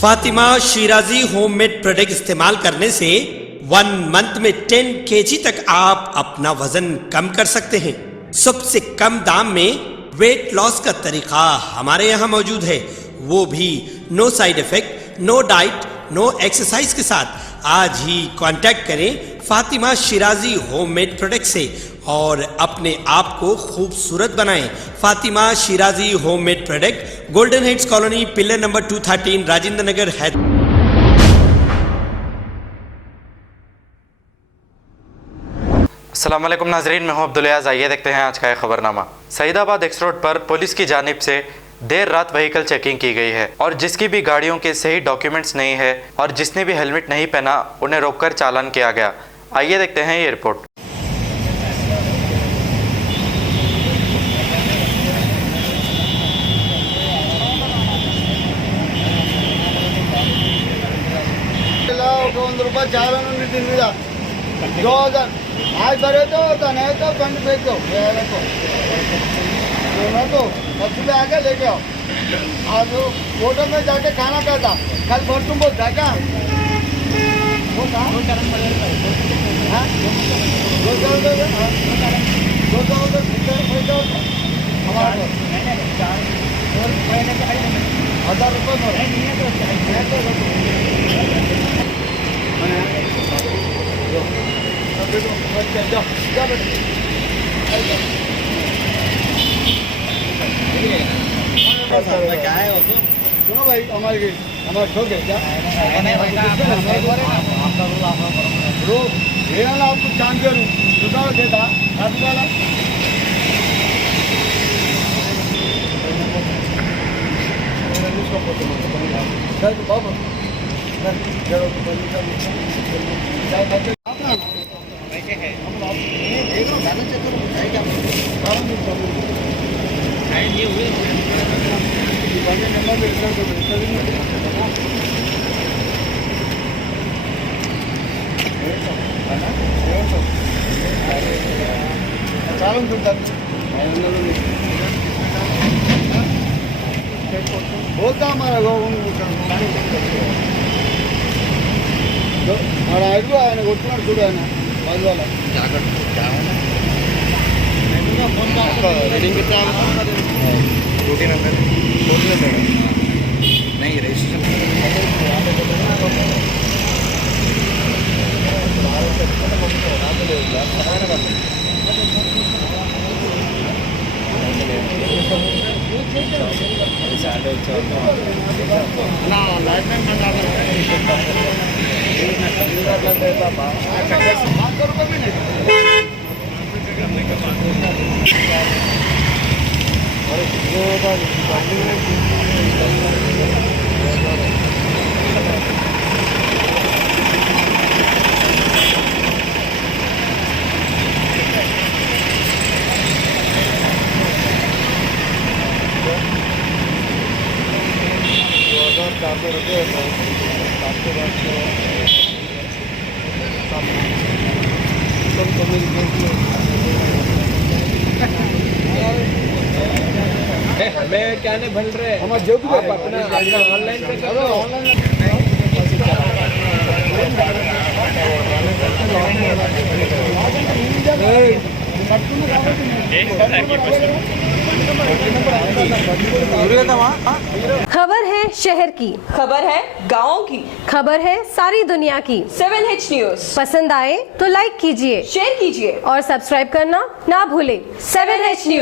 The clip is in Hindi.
फातिमा शिराजी होममेड प्रोडक्ट इस्तेमाल करने से 1 मंथ में 10 kg तक आप अपना वजन कम कर सकते हैं। सबसे कम दाम में वेट लॉस का तरीका हमारे यहाँ मौजूद है, वो भी no side effect, no diet, no exercise के साथ। आज ही कांटेक्ट करें फातिमा शिराजी होममेड प्रोडक्ट से और अपने आप को खूबसूरत बनाएं। Fatima Shirazi homemade product, golden heads colony, pillar number 213, Rajendra Nagar, Hyderabad. अस्सलाम वालेकुम नाजरीन, मैं हूं अब्दुल अयाज़। आइए देखते हैं आज का खबरनामा। सईदाबाद एक्स रोड पर पुलिस की जानिब से देर रात व्हीकल चेकिंग की गई है और जिसकी भी गाड़ियों के सही डॉक्यूमेंट्स नहीं है और जिसने भी हेलमेट नहीं पहना उन्हें रोककर चालान किया गया। आइए देखते हैं ये रिपोर्ट। आज भरे तो नहीं तो फंड फेंक दो तो बच्चों में आके लेके आओ। आज होटल में जाके खाना खाता, कल भर तुम बोलता है क्या? वो कहाँ? हमारा 1000 सुनो भाई, हमारे ठोक है क्या? आपको चांद करूँ दुकान देता वाला बोलता हमारा ఐదు ఆయన కొట్టున్నాడు చూడు, ఆయన వాళ్ళ रीडिंग कितना ड्यूटी नंबर नहीं रजिस्ट्रेशन हमें क्या नहीं बन रहे, हमारे जो भी आप अपना ऑनलाइन पे करो। खबर है शहर की, खबर है गाँव की, खबर है सारी दुनिया की। 7H न्यूज पसंद आए तो लाइक कीजिए, शेयर कीजिए और सब्सक्राइब करना ना भूले। 7H news.